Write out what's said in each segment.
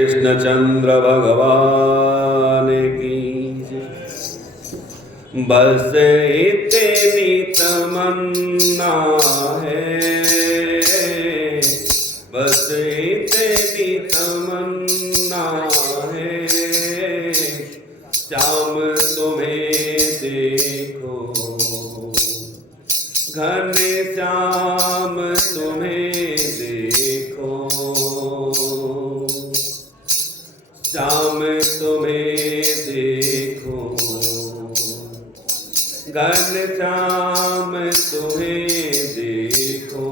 कृष्णचंद्र भगवान की बस इतनी तमन्ना है, बस इतनी तमन्ना है, श्याम तुम्हें देखो, घन श्याम तुम्हें देखो, श्याम तुम्हें देखो, घन श्याम तुम्हें देखो,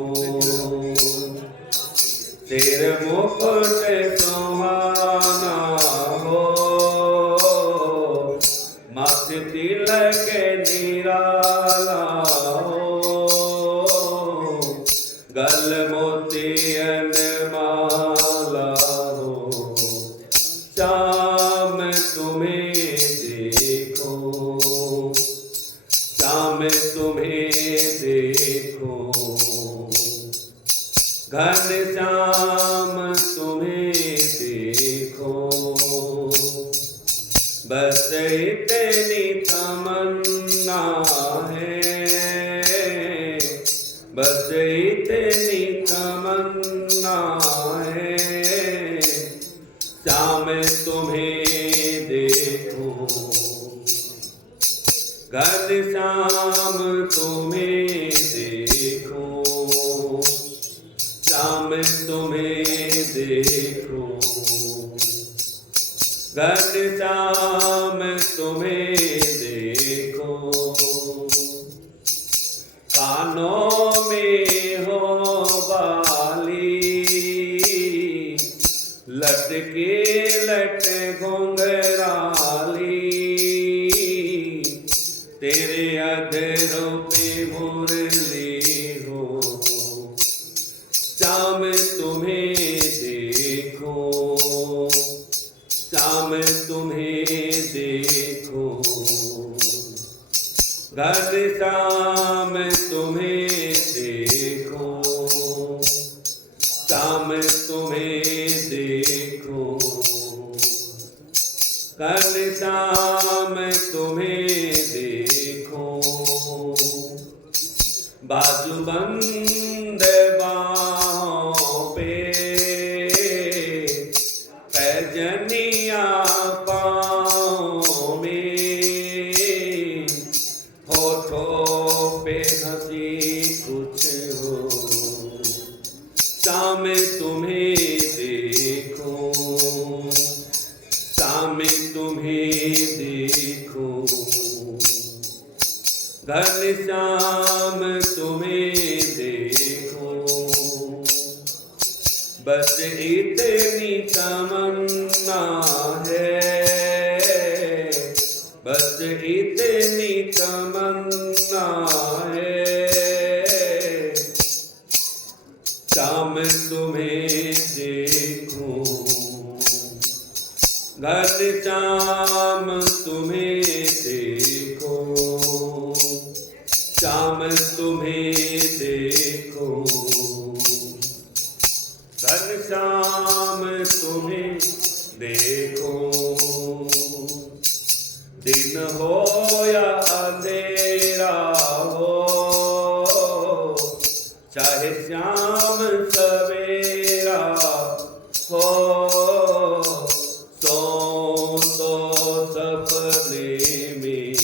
तेरे मुकुट सुहाना हो, मस्त तिलक निराला हो, गल मोतियन माला हो, श्याम तुम्हें देखो, श्याम तुम्हें देखो, घन श्याम तुम्हें देखो, बस इतनी तमन्ना है, बस इतनी तमन्ना है, श्याम तुम्हें देखो, घन श्याम तुम्हें देखो, श्याम तुम्हें देखो, घन श्याम तुम्हें देखो, कानों में हो बाली, लटके लट घुंघराली, तेरे अधरों पे मुरली हो, श्याम तुम्हें देखो, श्याम तुम्हें देखो, घन श्याम तुम्हें देखो, श्याम तुम्हें देखो, घन श्याम तुम्हें देखो, बाजूबंद बाहों पे पैजनिया पाँव में, होठों पे हंसी कुछ हो, श्याम तुम्हें देखो, श्याम तुम्हें देखो, घन श्याम तुम्हें देखो, बस इतनी तमन्ना है, बस इतनी तमन्ना है, श्याम तुम्हें देखो, घन श्याम तुम्हें देखो, श्याम तुम्हें देखो, घन श्याम तुम्हें देखो, दिन हो या अंधेरा हो, चाहे श्याम सवेरा हो, सो तो सपने में,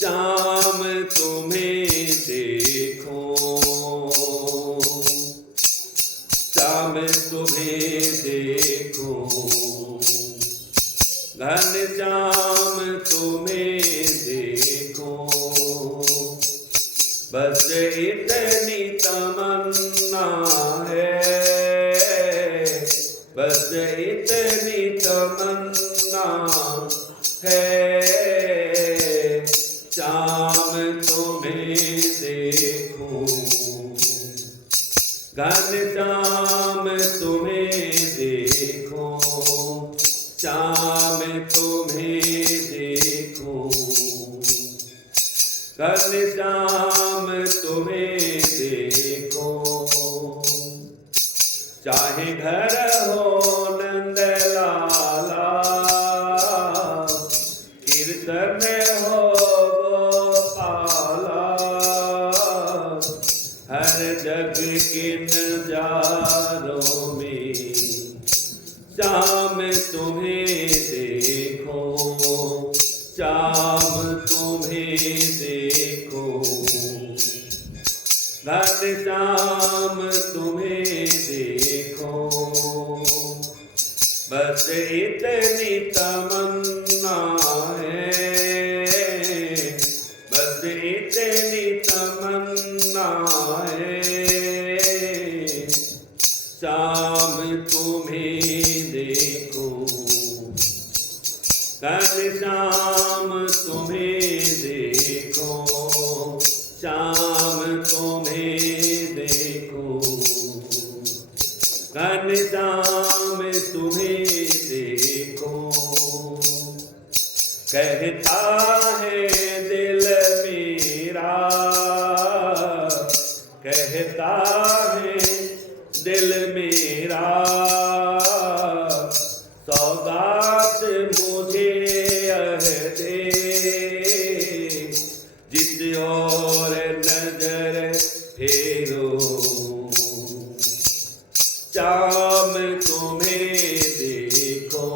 श्याम तुम्हें देखो, श्याम तुम्हें देखो, घन श्याम तुम्हें देखो, बस इतनी तमन्ना है, बस इतनी तमन्ना है, श्याम तुम्हें देखो, घन श्याम तुम्हें देखो, श्याम तुम्हें देखो, घन श्याम तुम्हें देखो, चाहे घर रहो नंद लाला, कीर्तन हो गोपाला, हर जग के नजारों में श्याम तुम्हें देखो, श्याम तुम्हें देखो, घनश्याम तुम्हें देखो, बस इतनी तमन्ना है, बस इतनी तमन्ना है, श्याम तुम्हें देखो, घनश्याम तुम्हें देखो, श्याम तुम्हें देखो, घनश्याम तुम्हें देखो। कहता है दिल मेरा, कहता है दिल मेरा, सौगात मुझे दे, जिस ओर नजर फेरो, श्याम तुम्हें देखो,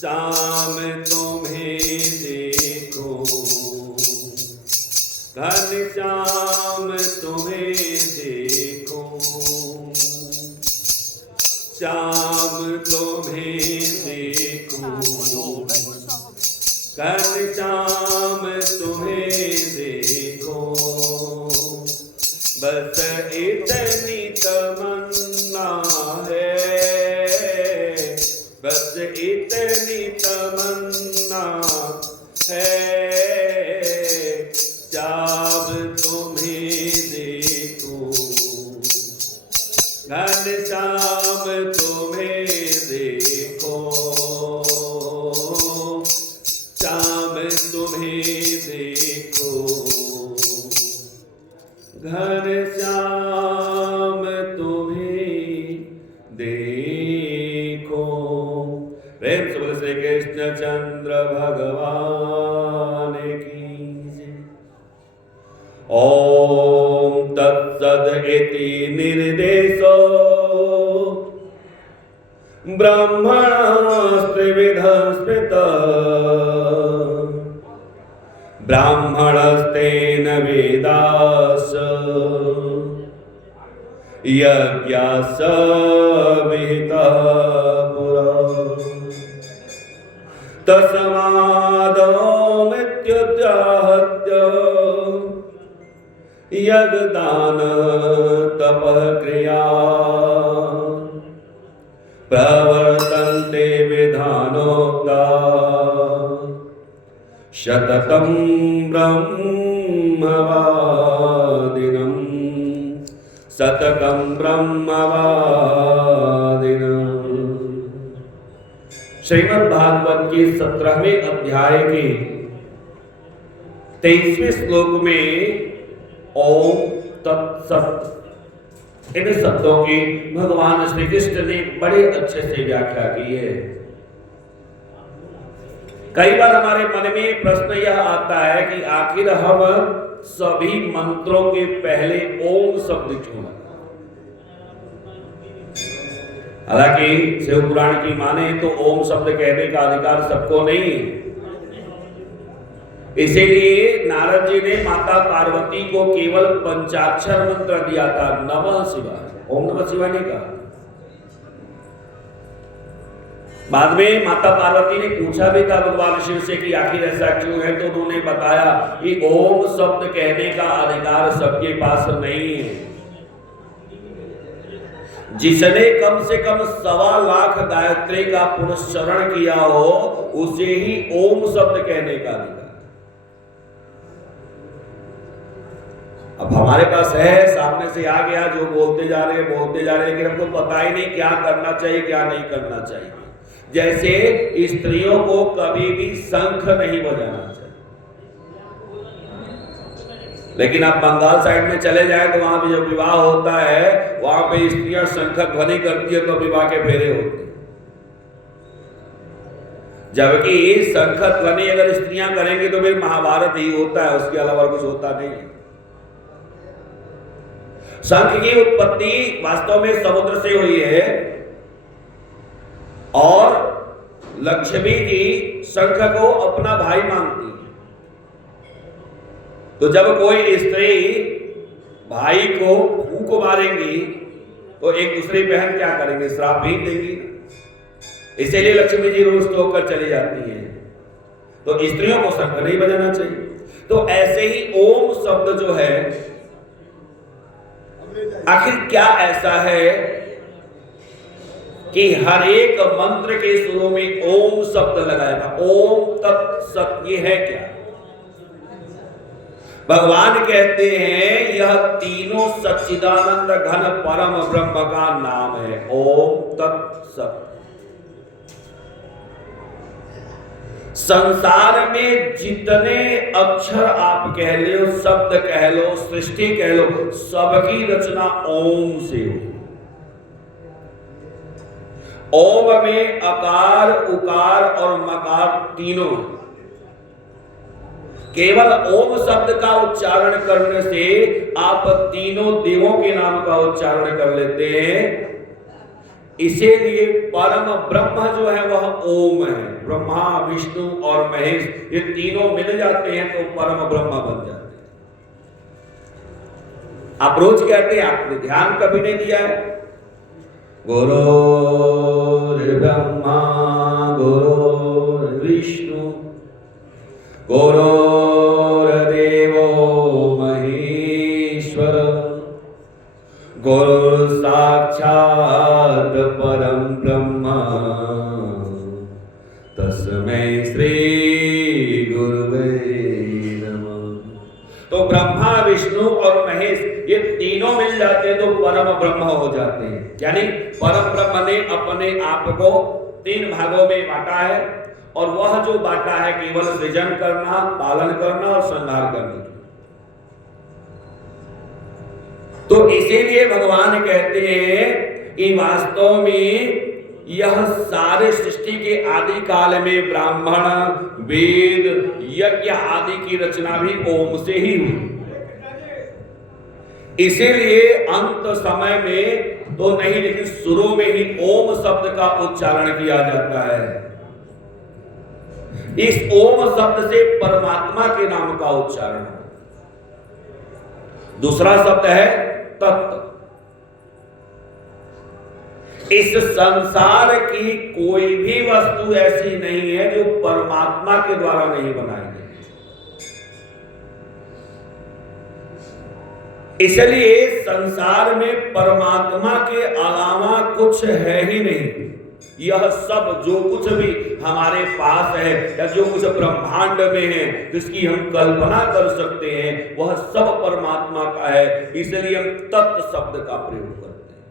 श्याम तुम्हें देखो, घनश्याम तुम्हें देखो, श्याम तुम्हें देखो, घनश्याम तुम्हें देखो, बस इतनी तमन्ना है, बस इतनी तमन्ना है, श्याम तुम्हें देखो, घनश्याम तुम्हें देखो, श्याम तुम्हें देखो, घनश्याम तुम्हें देखो। प्रेम से बोले श्री कृष्ण चंद्र भगवान की जय। ओम तत्सद इति निर्देशो ब्रह्मणस्त्रिविधः स्मृतः, ब्राह्मणस्तेन वेदास यज्ञास विहितः पुरा, तस्मादो मृत्युजाहत्य यज्ञदान तपः क्रिया, प्रवर्तन्ते विधानोक्ता शततं ब्रह्मवादिनं, शतकं ब्रह्मवादिनं। श्रीमद् भागवत के 17वें अध्याय के 23वें श्लोक में ओम तत्सत, इन शब्दों की भगवान श्री कृष्ण ने बड़े अच्छे से व्याख्या की है। कई बार हमारे मन में प्रश्न यह आता है कि आखिर हम सभी मंत्रों के पहले ओम शब्द क्यों लगा। हालांकि शिव पुराण की माने तो ओम शब्द कहने का अधिकार सबको नहीं है, इसीलिए नारद जी ने माता पार्वती को केवल पंचाक्षर मंत्र दिया था, नमः शिवाय, ओम नमः शिवाय नहीं कहा। बाद में माता पार्वती ने पूछा भी था भगवान शिव से कि आखिर ऐसा क्यों है, तो उन्होंने बताया कि ओम शब्द कहने का अधिकार सबके पास नहीं है। जिसने कम से कम 1.25 लाख गायत्री का पुनश्चरण किया हो उसे ही ओम शब्द कहने का अधिकार। अब हमारे पास है, सामने से आ गया, जो बोलते जा रहे हैं, लेकिन हमको पता ही नहीं क्या करना चाहिए क्या नहीं करना चाहिए। जैसे स्त्रियों को कभी भी शंख नहीं बजाना चाहिए, लेकिन आप बंगाल साइड में चले जाए तो वहां भी जब विवाह होता है वहां पे स्त्रियां शंख ध्वनि करती है तो विवाह के फेरे होते हैं। जबकि शंख ध्वनि अगर स्त्रियां करेंगी तो फिर महाभारत ही होता है, उसके अलावा कुछ होता नहीं है। शंख की उत्पत्ति वास्तव में समुद्र से हुई है और लक्ष्मी जी शंख को अपना भाई मानती है। तो जब कोई स्त्री भाई को फूंक मारेंगी तो एक दूसरी बहन क्या करेंगे, श्राप भी देंगी। इसीलिए लक्ष्मी जी रोज तो होकर चली जाती हैं। तो स्त्रियों को शंख नहीं बजाना चाहिए। तो ऐसे ही ओम शब्द जो है, आखिर क्या ऐसा है कि हर एक मंत्र के शुरू में ओम शब्द लगाया था। ओम तत् सत, ये है क्या? भगवान कहते हैं यह तीनों सच्चिदानंद घन परम ब्रह्म का नाम है, ओम तत् सत। संसार में जितने अक्षर आप कह लो, शब्द कह लो, सृष्टि कह लो, सबकी रचना ओम से हुई। ओम में अकार, उकार और मकार तीनों। केवल ओम शब्द का उच्चारण करने से आप तीनों देवों के नाम का उच्चारण कर लेते हैं। इसीलिए परम ब्रह्म जो है वह ओम है। ब्रह्मा, विष्णु और महेश ये तीनों मिल जाते हैं तो परम ब्रह्म बन जाते हैं। आप रोज कहते हैं, आपने ध्यान कभी नहीं दिया है। गुरुर्ब्रह्मा गुरुर्विष्णु गुरुर्देवो महेश्वर गुरु साक्षात परम ब्रह्म तस्मै श्री गुरुवे नमः। तो ब्रह्मा, विष्णु और महेश ये तीनों मिल जाते हैं तो परम ब्रह्म हो जाते हैं। यानी परम ब्रह्म ने अपने आप को तीन भागों में बांटा है और वह जो बांटा है केवल सृजन करना, पालन करना और संहार करने। तो इसीलिए भगवान कहते हैं कि वास्तव में यह सारे सृष्टि के आदि काल में ब्राह्मण, वेद, यज्ञ आदि की रचना भी ओम से ही हुई। इसीलिए अंत समय में तो नहीं, लेकिन शुरू में ही ओम शब्द का उच्चारण किया जाता है। इस ओम शब्द से परमात्मा के नाम का उच्चारण। दूसरा शब्द है तत्व। इस संसार की कोई भी वस्तु ऐसी नहीं है जो परमात्मा के द्वारा नहीं बनाई गई। इसलिए संसार में परमात्मा के अलावा कुछ है ही नहीं। यह सब जो कुछ भी हमारे पास है या जो कुछ ब्रह्मांड में है जिसकी हम कल्पना कर सकते हैं वह सब परमात्मा का है। इसलिए हम तत्व शब्द का प्रयोग करते हैं।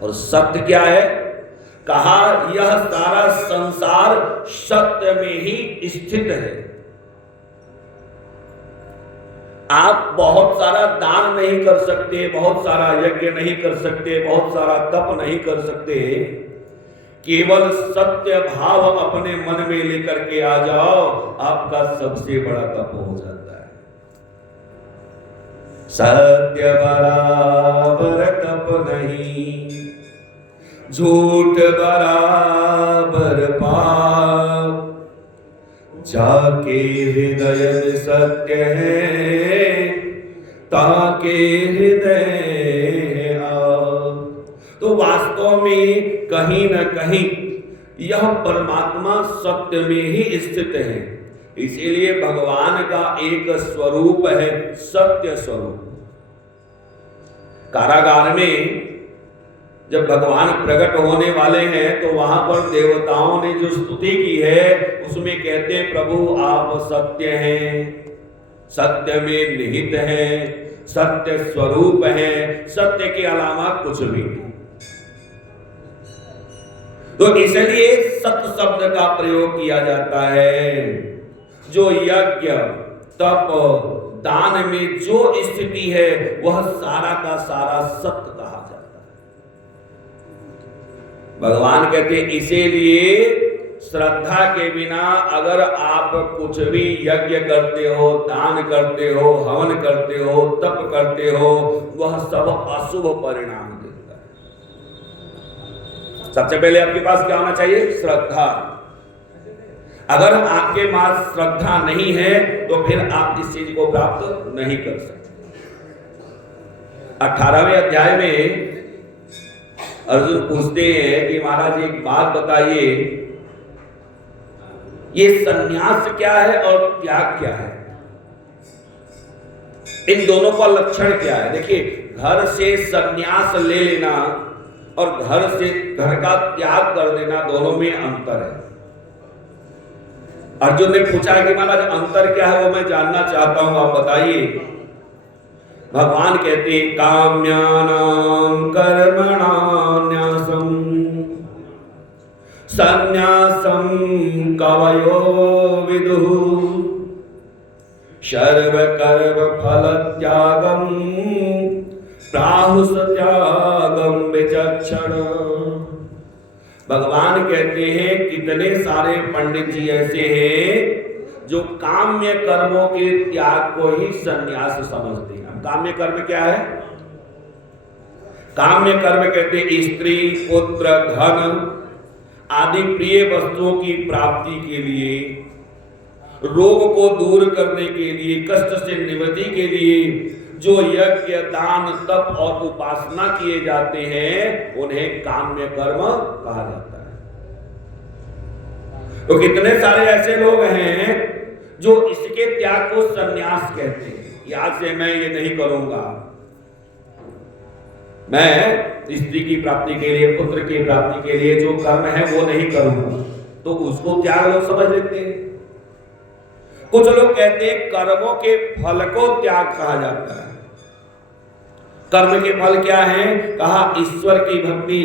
और सत्य क्या है? कहा यह सारा संसार सत्य में ही स्थित है। आप बहुत सारा दान नहीं कर सकते, बहुत सारा यज्ञ नहीं कर सकते, बहुत सारा तप नहीं कर सकते। केवल सत्य भाव अपने मन में लेकर के आ जाओ, आपका सबसे बड़ा तप हो जाता है। सत्य बराबर तप नहीं, झूठ बराबर पाप, जाके हृदय में सत्य है ताके हृदय आप। तो वास्तव में कहीं न कहीं यह परमात्मा सत्य में ही स्थित है। इसीलिए भगवान का एक स्वरूप है सत्य स्वरूप। कारागार में जब भगवान प्रकट होने वाले हैं तो वहां पर देवताओं ने जो स्तुति की है उसमें कहते हैं प्रभु आप सत्य हैं, सत्य में निहित हैं, सत्य स्वरूप हैं, सत्य के अलावा कुछ भी नहीं। तो इसलिए सत्य शब्द का प्रयोग किया जाता है। जो यज्ञ, तप, दान में जो स्थिति है वह सारा का सारा सत्य कहा जाता है। भगवान कहते हैं इसीलिए श्रद्धा के बिना अगर आप कुछ भी यज्ञ करते हो, दान करते हो, हवन करते हो, तप करते हो, वह सब अशुभ परिणाम देता है। सबसे पहले आपके पास क्या होना चाहिए? श्रद्धा। अगर आपके पास श्रद्धा नहीं है तो फिर आप इस चीज को प्राप्त नहीं कर सकते। 18वें अध्याय में अर्जुन पूछते हैं कि महाराज एक बात बताइए, ये संन्यास क्या है और त्याग क्या है? इन दोनों का लक्षण क्या है? देखिए, घर से संन्यास ले लेना और घर का त्याग कर देना, दोनों में अंतर है। अर्जुन ने पूछा कि महाराज अंतर क्या है, वो मैं जानना चाहता हूं, आप बताइए। भगवान कहते हैं काम्यानां कर्मणान्यासम् संन्यासं कवयो विदुः सर्वकर्म फल त्यागं प्राहुस त्यागं विचक्षण। भगवान कहते हैं कितने सारे पंडित जी ऐसे हैं जो काम्य कर्मों के त्याग को ही संन्यास समझते हैं। अब काम्य कर्म क्या है? काम्य कर्म कहते हैं स्त्री, पुत्र, धन आदि प्रिय वस्तुओं की प्राप्ति के लिए, रोग को दूर करने के लिए, कष्ट से निवृत्ति के लिए जो यज्ञ, दान, तप और उपासना किए जाते हैं उन्हें काम्य कर्म कहा जाता है। तो कितने सारे ऐसे लोग हैं जो इसके त्याग को संन्यास कहते हैं। आज से मैं ये नहीं करूंगा, मैं स्त्री की प्राप्ति के लिए, पुत्र की प्राप्ति के लिए जो कर्म है वो नहीं करूंगा, तो उसको त्याग लोग समझ लेते हैं। कुछ लोग कहते हैं कर्मों के फल को त्याग कहा जाता है। कर्म के फल क्या है? कहा ईश्वर की भक्ति,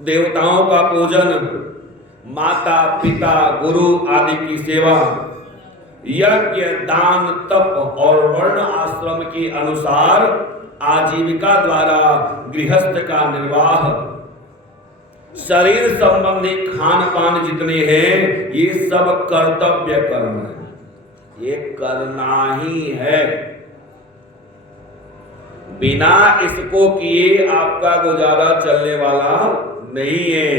देवताओं का पूजन, माता पिता गुरु आदि की सेवा, यज्ञ, दान, तप और वर्ण आश्रम के अनुसार आजीविका द्वारा गृहस्थ का निर्वाह, शरीर संबंधी खान पान जितने हैं ये सब कर्तव्य कर्म है, ये करना ही है। बिना इसको किए आपका गुजारा चलने वाला नहीं है।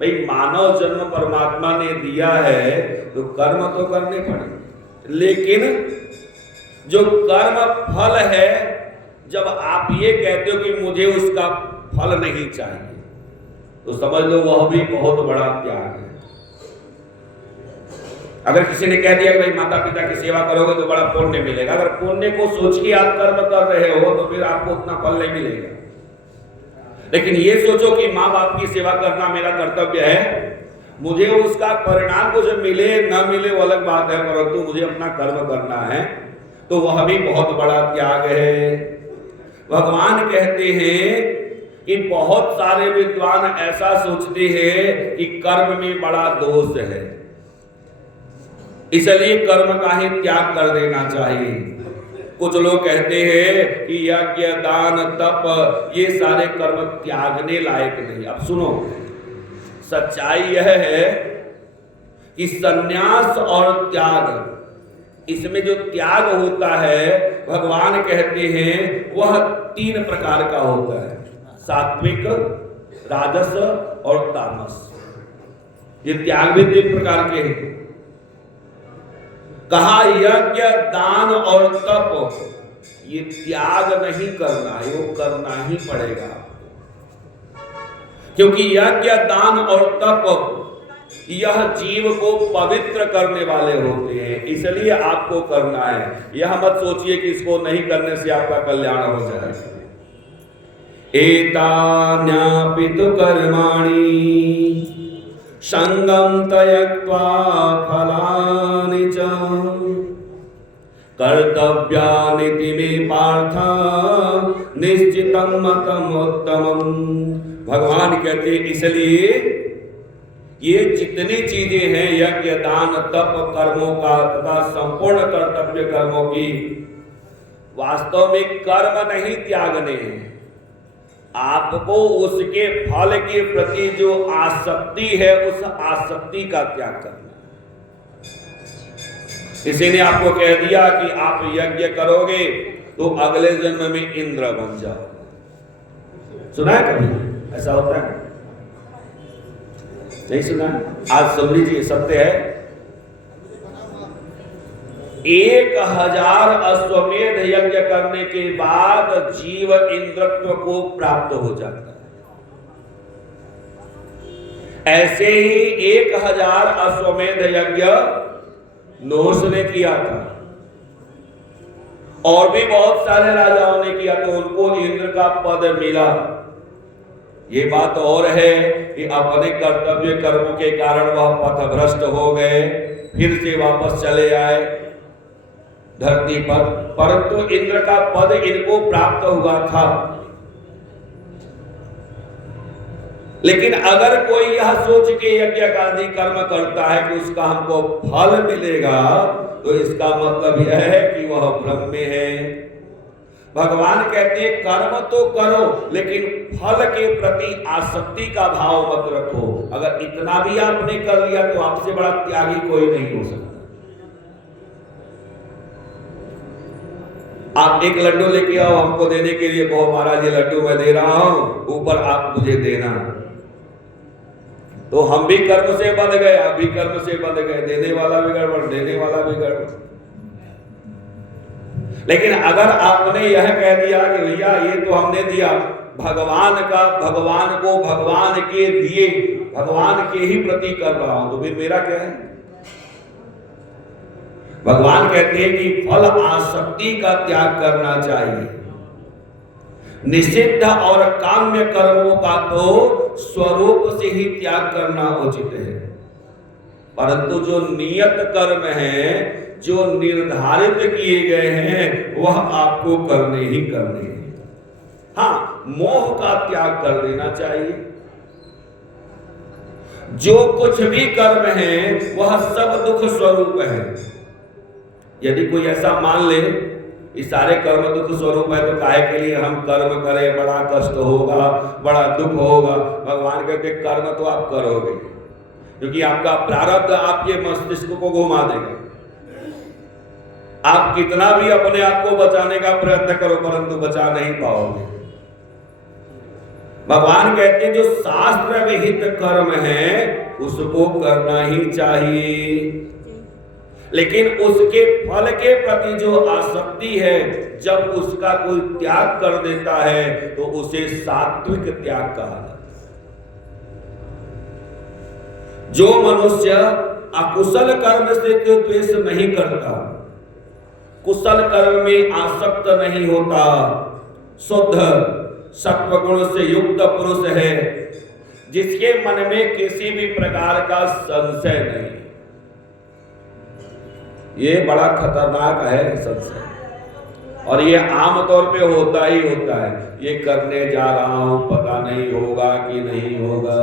भाई मानव जन्म परमात्मा ने दिया है तो कर्म तो करने पड़े, लेकिन जो कर्म फल है, जब आप ये कहते हो कि मुझे उसका फल नहीं चाहिए तो समझ लो वह भी बहुत बड़ा त्याग है। अगर किसी ने कह दिया कि भाई माता पिता की सेवा करोगे तो बड़ा पुण्य मिलेगा, अगर पुण्य को सोच के आप कर्म कर रहे हो तो फिर आपको उतना फल नहीं मिलेगा। लेकिन ये सोचो कि माँ बाप की सेवा करना मेरा कर्तव्य है, मुझे उसका परिणाम कुछ मिले न मिले वो अलग बात है, परंतु मुझे अपना कर्म करना है, तो वह भी बहुत बड़ा त्याग है। भगवान कहते हैं कि बहुत सारे विद्वान ऐसा सोचते हैं कि कर्म में बड़ा दोष है, इसलिए कर्म का ही त्याग कर देना चाहिए। कुछ लोग कहते हैं कि यज्ञ, दान, तप ये सारे कर्म त्यागने लायक नहीं। अब सुनो, सच्चाई यह है कि संन्यास और त्याग, इसमें जो त्याग होता है भगवान कहते हैं वह 3 प्रकार का होता है, सात्विक, राजस और तामस। ये त्याग भी 3 प्रकार के हैं। कहा यज्ञ, दान और तप ये त्याग नहीं करना है, वो करना ही पड़ेगा, क्योंकि यज्ञ, दान और तप यह जीव को पवित्र करने वाले होते हैं, इसलिए आपको करना है। यह मत सोचिए कि इसको नहीं करने से आपका कल्याण हो जाए। एतान्यापि तु कर्माणि संगम त्यक्त्वा फलानि च कर्तव्यानिति मे पार्थ निश्चितं मतम् उत्तमम्। भगवान कहते इसलिए ये जितनी चीजें हैं यज्ञ, दान, तप कर्मों का तथा संपूर्ण कर्तव्य कर्मों की, वास्तव में कर्म नहीं त्यागने हैं, आपको उसके फल के प्रति जो आसक्ति है उस आसक्ति का त्याग करना। किसी ने आपको कह दिया कि आप यज्ञ करोगे तो अगले जन्म में इंद्र बन जाओ, सुना है कभी? ऐसा होता है? नहीं सुना? आज सुन लीजिए, सत्य है। 1000 अश्वमेध यज्ञ करने के बाद जीव इंद्रत्व को प्राप्त हो जाता है। ऐसे ही 1000 अश्वमेध यज्ञ नहुष ने किया था, और भी बहुत सारे राजाओं ने किया, तो उनको इंद्र का पद मिला। ये बात और है कि अपने कर्तव्य कर्मों के कारण वह पथभ्रष्ट हो गए, फिर से वापस चले आए धरती पर, परंतु इंद्र का पद इनको प्राप्त हुआ था। लेकिन अगर कोई यह सोच के यज्ञ आदि कर्म करता है कि उसका हमको फल मिलेगा, तो इसका मतलब यह है कि वह ब्रह्म में है। भगवान कहते हैं कर्म तो करो, लेकिन फल के प्रति आसक्ति का भाव मत रखो। अगर इतना भी आपने कर लिया तो आपसे बड़ा त्यागी कोई नहीं हो सकता। आप एक लड्डू लेके आओ हमको देने के लिए, कहो महाराज ये लड्डू मैं दे रहा हूं, ऊपर आप मुझे देना, तो हम भी कर्म से बंध गए, आप भी कर्म से बंध गए, देने वाला भी गड़बड़, देने वाला भी गड़बड़। लेकिन अगर आपने यह कह दिया कि भैया ये तो हमने दिया भगवान का, भगवान को भगवान के दिए, भगवान के ही प्रति कर रहा हूं, तो फिर मेरा क्या है? भगवान कहते हैं कि फल आसक्ति का त्याग करना चाहिए। निषिद्ध और काम्य कर्मों का तो स्वरूप से ही त्याग करना उचित है, परंतु जो नियत कर्म हैं, जो निर्धारित किए गए हैं, वह आपको करने ही करने हैं। हाँ, मोह का त्याग कर देना चाहिए। जो कुछ भी कर्म है वह सब दुख स्वरूप है। यदि कोई ऐसा मान ले ये सारे कर्म दुख स्वरूप है, तो काहे के लिए हम कर्म करें, बड़ा कष्ट होगा, बड़ा दुख होगा। भगवान कहते कर्म तो आप करोगे, क्योंकि आपका प्रारब्ध आपके मस्तिष्क को घुमा देगा। आप कितना भी अपने आप को बचाने का प्रयत्न करो, परंतु बचा नहीं पाओगे। भगवान कहते हैं जो शास्त्र विहित कर्म है उसको करना ही चाहिए, लेकिन उसके फल के प्रति जो आसक्ति है, जब उसका कोई त्याग कर देता है तो उसे सात्विक त्याग कहा जाता है। जो मनुष्य अकुशल कर्म से द्वेष नहीं करता, कुशल कर्म में आसक्त नहीं होता, शुद्ध सत्व गुण से युक्त पुरुष है, जिसके मन में किसी भी प्रकार का संशय नहीं। ये बड़ा खतरनाक है संशय, और ये आम तौर पे होता ही होता है। ये करने जा रहा हूं, पता नहीं होगा कि नहीं होगा।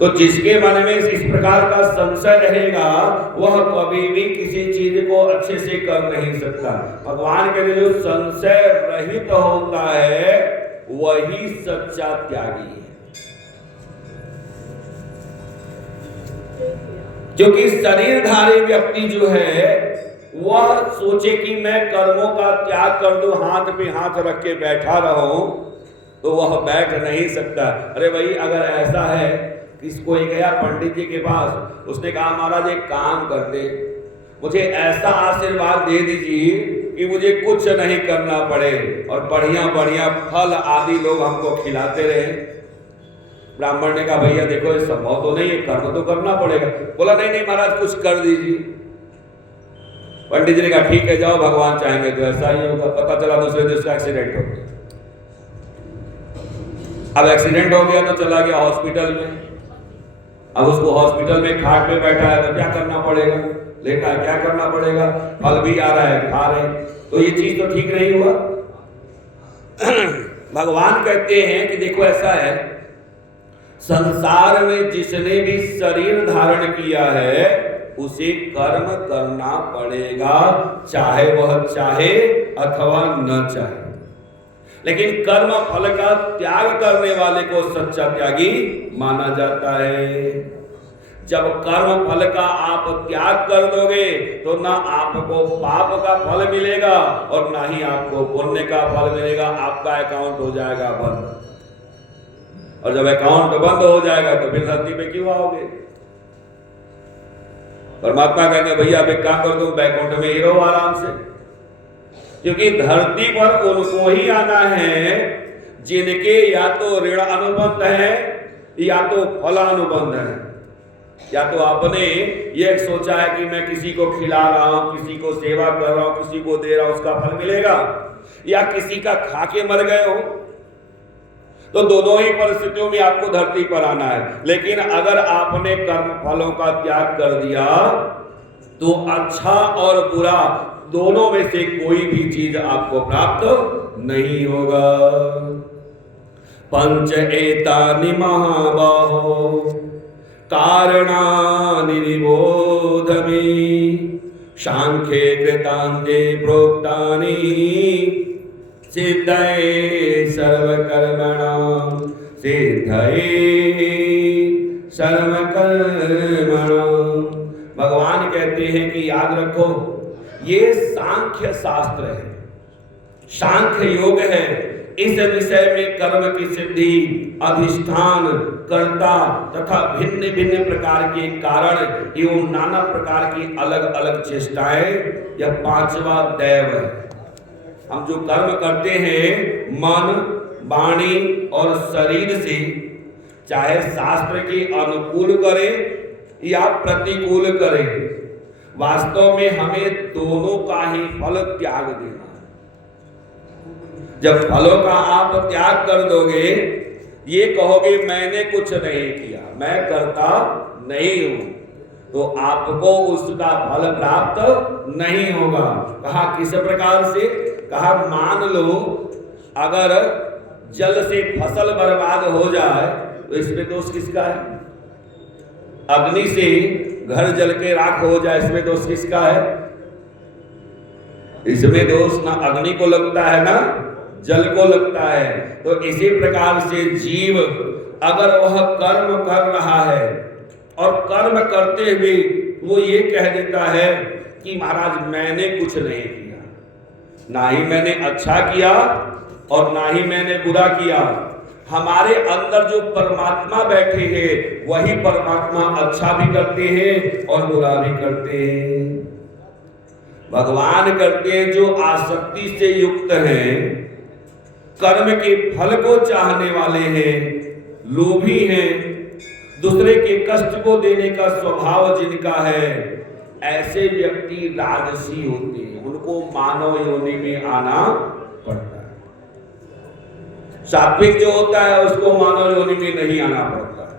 तो जिसके मन में इस प्रकार का संशय रहेगा, वह कभी भी किसी चीज को अच्छे से कर नहीं सकता। भगवान के लिए जो संशय रहित होता है वही सच्चा त्यागी है। क्योंकि शरीरधारी व्यक्ति जो है वह सोचे कि मैं कर्मों का त्याग कर दूं, हाथ पे हाथ रख के बैठा रहूं, तो वह बैठ नहीं सकता। अरे भाई, अगर ऐसा है, किसको ही गया पंडित जी के पास, उसने कहा महाराज एक काम करते, मुझे ऐसा आशीर्वाद दे दीजिए कि मुझे कुछ नहीं करना पड़े और बढ़िया बढ़िया फल आदि लोग हमको खिलाते रहे। ब्राह्मण ने कहा भैया देखो ये संभव तो नहीं है, कर्म तो करना पड़ेगा। बोला नहीं नहीं महाराज कुछ कर दीजिए। पंडित जी ने कहा ठीक है जाओ, भगवान चाहेंगे तो ऐसा ही होगा। पता चला दूसरे दिन उसका एक्सीडेंट हो गया। अब एक्सीडेंट हो गया तो चला गया हॉस्पिटल में। अब उसको हॉस्पिटल में खाट पे बैठा है तो क्या करना पड़ेगा, लेटा है क्या करना पड़ेगा, फल भी आ रहा है खा रहे, तो ये चीज तो ठीक नहीं हुआ। भगवान कहते हैं कि देखो ऐसा है संसार में जिसने भी शरीर धारण किया है उसे कर्म करना पड़ेगा, चाहे वह चाहे अथवा न चाहे। लेकिन कर्म फल का त्याग करने वाले को सच्चा त्यागी माना जाता है। जब कर्म फल का आप त्याग कर दोगे तो ना आपको पाप का फल मिलेगा और ना ही आपको पुण्य का फल मिलेगा। आपका अकाउंट हो जाएगा बंद, और जब अकाउंट बंद हो जाएगा तो फिर धरती पे क्यों आओगे? परमात्मा कहेंगे भैया अब एक काम कर दो, बैकुंठ में ही रहो आराम से, क्योंकि धरती पर उनको ही आना है जिनके या तो ऋण अनुबंध है या तो फल अनुबंध है। या तो आपने ये सोचा है कि मैं किसी को खिला रहा हूं, किसी को सेवा कर रहा हूं, किसी को दे रहा हूं, उसका फल मिलेगा, या किसी का खा के मर गए हो, तो दोनों ही परिस्थितियों में आपको धरती पर आना है। लेकिन अगर आपने कर्म फलों का त्याग कर दिया तो अच्छा और बुरा दोनों में से कोई भी चीज आपको प्राप्त नहीं होगा। पंच एतानि महाबाहो कारणानि निबोध मे, सांख्ये कृतान्ते प्रोक्तानि सिद्धये सर्वकर्मणां, सिद्धये सर्वकर्मणां। भगवान कहते हैं कि याद रखो ये सांख्य शास्त्र है, सांख्य योग है। इस विषय में कर्म की सिद्धि, अधिष्ठान, कर्ता तथा भिन्न भिन्न प्रकार के कारण एवं नाना प्रकार की अलग अलग चेष्टाएं, यह पांचवा दैव है। हम जो कर्म करते हैं मन, वाणी और शरीर से, चाहे शास्त्र के अनुकूल करें या प्रतिकूल करें, वास्तव में हमें दोनों का ही फल त्याग देना है। जब फलों का आप त्याग कर दोगे, ये कहोगे मैंने कुछ नहीं किया, मैं करता नहीं हूं, तो आपको उसका फल प्राप्त नहीं होगा। कहा किस प्रकार से? कहा मान लो अगर जल से फसल बर्बाद हो जाए तो इसमें दोष किसका है? अग्नि से घर जल के राख हो जाए, इसमें दोष किसका है? इसमें दोष ना अग्नि को लगता है ना जल को लगता है। तो इसी प्रकार से जीव अगर वह कर्म कर रहा है और कर्म करते हुए वो ये कह देता है कि महाराज मैंने कुछ नहीं किया, ना ही मैंने अच्छा किया और ना ही मैंने बुरा किया, हमारे अंदर जो परमात्मा बैठे हैं वही परमात्मा अच्छा भी करते हैं और बुरा भी करते हैं। भगवान करते हैं जो आसक्ति से युक्त हैं, कर्म के फल को चाहने वाले हैं, लोभी हैं, दूसरे के कष्ट को देने का स्वभाव जिनका है, ऐसे व्यक्ति राजसी होते हैं, उनको मानव योनि में आना पड़ता है। सात्विक जो होता है उसको मानव योनि में नहीं आना पड़ता है,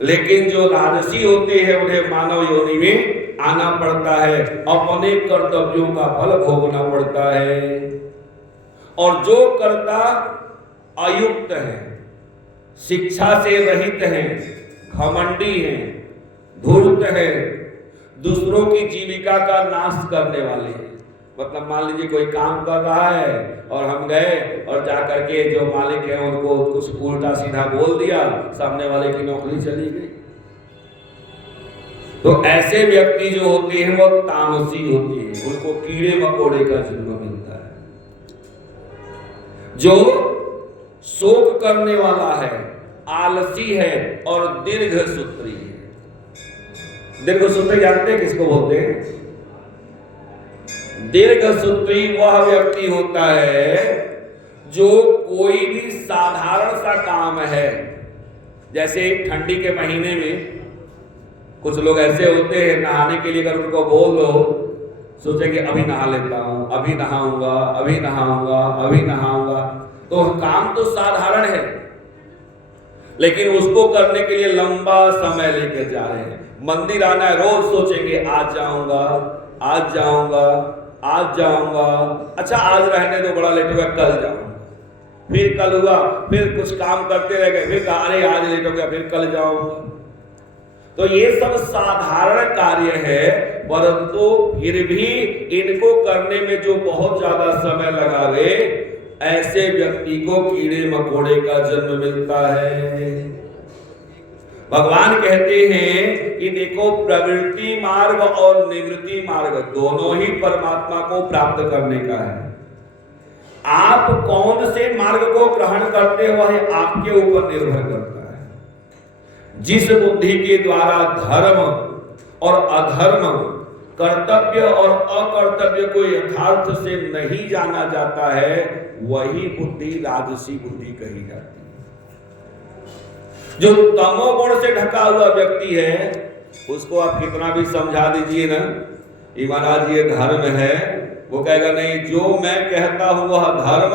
लेकिन जो राजसी होते हैं उन्हें मानव योनि में आना पड़ता है, अपने कर्तव्यों का फल भोगना पड़ता है। और जो कर्ता अयुक्त है, शिक्षा से रहित है, घमंडी है, धूर्त है, दूसरों की जीविका का नाश करने वाले हैं। मतलब मान लीजिए कोई काम कर रहा है और हम गए और जाकर के जो मालिक है उनको कुछ उल्टा सीधा बोल दिया, सामने वाले की नौकरी चली गई। तो ऐसे व्यक्ति जो होते हैं वो तामसी होते हैं, उनको कीड़े मकोड़े का जन्म मिलता है। जो शोक करने वाला है, आलसी है और दीर्घ सूत्री है। दीर्घ सूत्री जानते हैं किसको बोलते हैं? दीर्घ सूत्री वह व्यक्ति होता है जो कोई भी साधारण सा काम है, जैसे ठंडी के महीने में कुछ लोग ऐसे होते हैं नहाने के लिए अगर उनको बोल दो, सोचेंगे अभी नहा लेता हूं, अभी नहाऊंगा, अभी नहाऊंगा, अभी नहाऊंगा। तो काम तो साधारण है, लेकिन उसको करने के लिए लंबा समय लेकर जा रहे हैं। मंदिर आना है, रोज सोचेंगे आज जाऊंगा, आज जाऊंगा, आज जाऊंगा, अच्छा आज रहने दो, बड़ा लेट होगा, कल जाऊंगा। फिर कल हुआ, फिर कुछ काम करते रह गए, फिर कहा अरे आज लेट हो गया, फिर कल जाऊंगा। तो ये सब साधारण कार्य है, परंतु फिर भी इनको करने में जो बहुत ज्यादा समय लगावे, ऐसे व्यक्ति को कीड़े मकोड़े का जन्म मिलता है। भगवान कहते हैं कि देखो, प्रवृत्ति मार्ग और निवृत्ति मार्ग दोनों ही परमात्मा को प्राप्त करने का है। आप कौन से मार्ग को ग्रहण करते हो है आपके ऊपर निर्भर करता है। जिस बुद्धि के द्वारा धर्म और अधर्म, कर्तव्य और अकर्तव्य को यथार्थ से नहीं जाना जाता है, वही बुद्धि राजसी बुद्धि कही जाती है। जो तमोगुण से ढका हुआ व्यक्ति है, उसको आप कितना भी समझा दीजिए ना, ये महाराज ये धर्म है, वो कहेगा नहीं, जो मैं कहता हूं वह धर्म,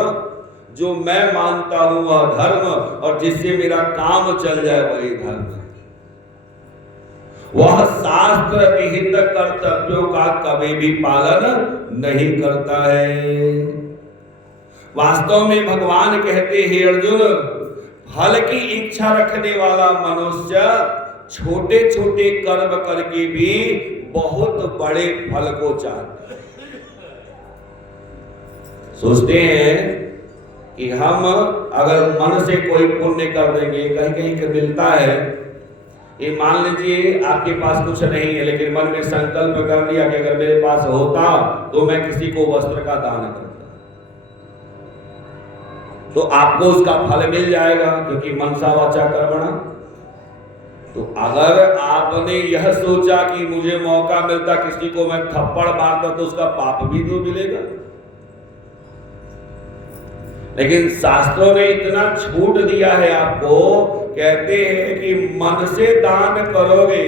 जो मैं मानता हूं वह धर्म, और जिससे मेरा काम चल जाए वही धर्म है। वह शास्त्र विहित कर्तव्यों का कभी भी पालन नहीं करता है। वास्तव में भगवान कहते हैं अर्जुन, फल की इच्छा रखने वाला मनुष्य छोटे छोटे कर्म करके भी बहुत बड़े फल को चाहता है। सोचते हैं कि हम अगर मन से कोई पुण्य कर देंगे, कहीं कहीं मिलता है, ये मान लीजिए आपके पास कुछ नहीं है, लेकिन मन में संकल्प कर लिया कि अगर मेरे पास होता तो मैं किसी को वस्त्र का दान करता, तो आपको उसका फल मिल जाएगा, क्योंकि मनसा वाचा कर्मणा। तो अगर आपने यह सोचा कि मुझे मौका मिलता किसी को मैं थप्पड़ मारता, तो उसका पाप भी तो मिलेगा। लेकिन शास्त्रों ने इतना छूट दिया है आपको, कहते हैं कि मन से दान करोगे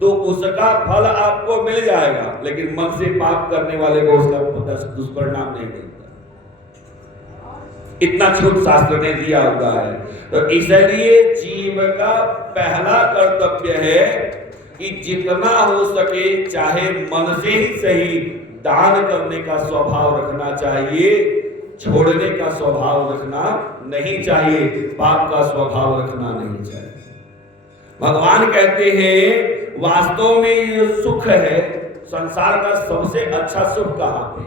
तो उसका फल आपको मिल जाएगा, लेकिन मन से पाप करने वाले को उसका दुष्परिणाम नहीं मिलता। इतना छूट शास्त्र ने दिया हुआ है। तो इसलिए जीव का पहला कर्तव्य है कि जितना हो सके, चाहे मन से ही सही, दान करने का स्वभाव रखना चाहिए, छोड़ने का स्वभाव रखना नहीं चाहिए, पाप का स्वभाव रखना नहीं चाहिए। भगवान कहते हैं वास्तव में ये सुख है, संसार का सबसे अच्छा सुख कहाँ पे?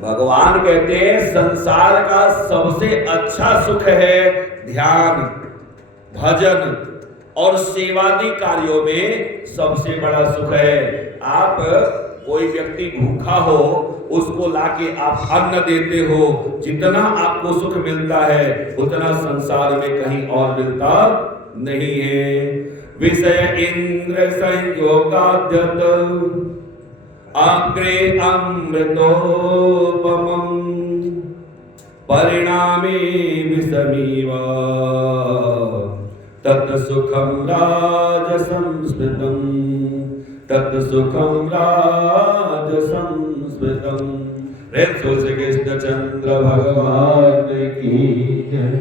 भगवान कहते हैं संसार का सबसे अच्छा सुख है ध्यान, भजन और सेवादी कार्यों में सबसे बड़ा सुख है। आप कोई व्यक्ति भूखा हो, उसको लाके आप अन्न देते हो, जितना आपको सुख मिलता है उतना संसार में कहीं और मिलता नहीं है। विषय इंद्र संयोगाद्यत अग्रे अमृतोपमं परिणामे विषमीव तत्सुखं राजसंस्मृतं, तत्सुखं राजसंस्मृतं। प्रेम से कृष्ण चंद्र भगवान की जय।